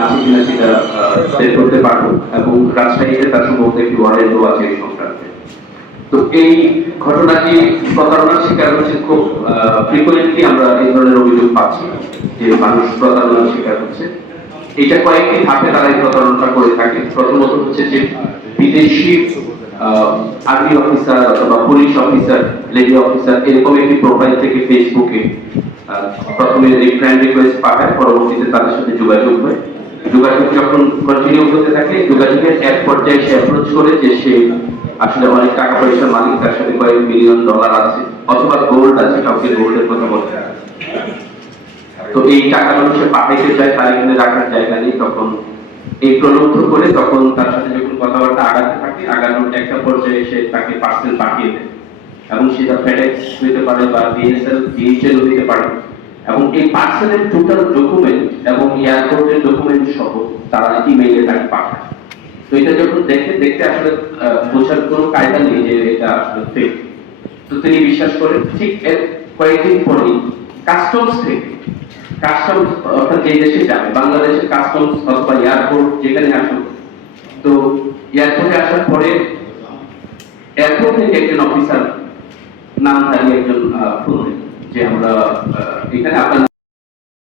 আছে কিনা সেটা সেট করতে পারব এবং রাজশাহীতে তার সম্ভবত একটি ওয়ারেন্টও আছে এই সংক্রান্তে। তো এই ঘটনাটি প্রতারণার শিকার হচ্ছে খুব ফ্রিকুয়েন্টলি আমরা এই ধরনের অভিযোগ পাচ্ছি যে মানুষ প্রতারণার শিকার হচ্ছে। এটা কয়েকটি ধাপে তারা এই প্রতারণাটা করে থাকে। প্রথমত হচ্ছে যে বিদেশি আর্মি অফিসার অথবা পুলিশ অফিসার লেডি অফিসার এরকম একটি প্রোফাইল থেকে ফেসবুকে প্রথমে ফ্রেন্ড রিকোয়েস্ট পাঠায়, পরবর্তীতে তাদের সাথে যোগাযোগ হয়। যোগাযোগ যখন কন্টিনিউ হতে থাকে, যোগাযোগের এক পর্যায়ে সে অ্যাপ্রোচ করে যে সে আসলে অনেক টাকা পয়সার মালিক, তার সাথে কয়েক মিলিয়ন ডলার আছে অথবা গোল্ড আছে, কাউকে গোল্ডের কথা বলতে। তো এই টাকাগুলো সে পাঠাইতে চায়, তার এখানে রাখার জায়গা নেই, তখন এই প্রলুব্ধ করে তখন তার সাথে যখন কথাবার্তা আগাতে থাকে, আগানোর একটা পর্যায়ে সে তাকে পার্সেল পাঠিয়ে দেয় এবং সেটা ফেডেক্স হইতে পারে বা ডিএসএল ডিএইচএল হইতে পারে এবং এই পার্সেলের টোটাল এবং এয়ারপোর্টের ডকুমেন্ট সহ তারা ইমেইলে তাকে পাঠায়। তো এটা যখন দেখে, দেখতে আসলে বোঝার কোনো কায়দা নেই যে এটা আসলে ফেক তো তিনি বিশ্বাস করেন, ঠিক এর কয়েকদিন পরেই কাস্টমস থেকে কাস্টমস অর্থাৎ যে দেশে যাবে, বাংলাদেশের কাস্টমস অথবা এয়ারপোর্ট যেখানে আসুক, তো এয়ারপোর্টে আসার পরে এয়ারপোর্ট থেকে একজন অফিসার নামধারী একজন ফোন যে আমরা এখানে আপনার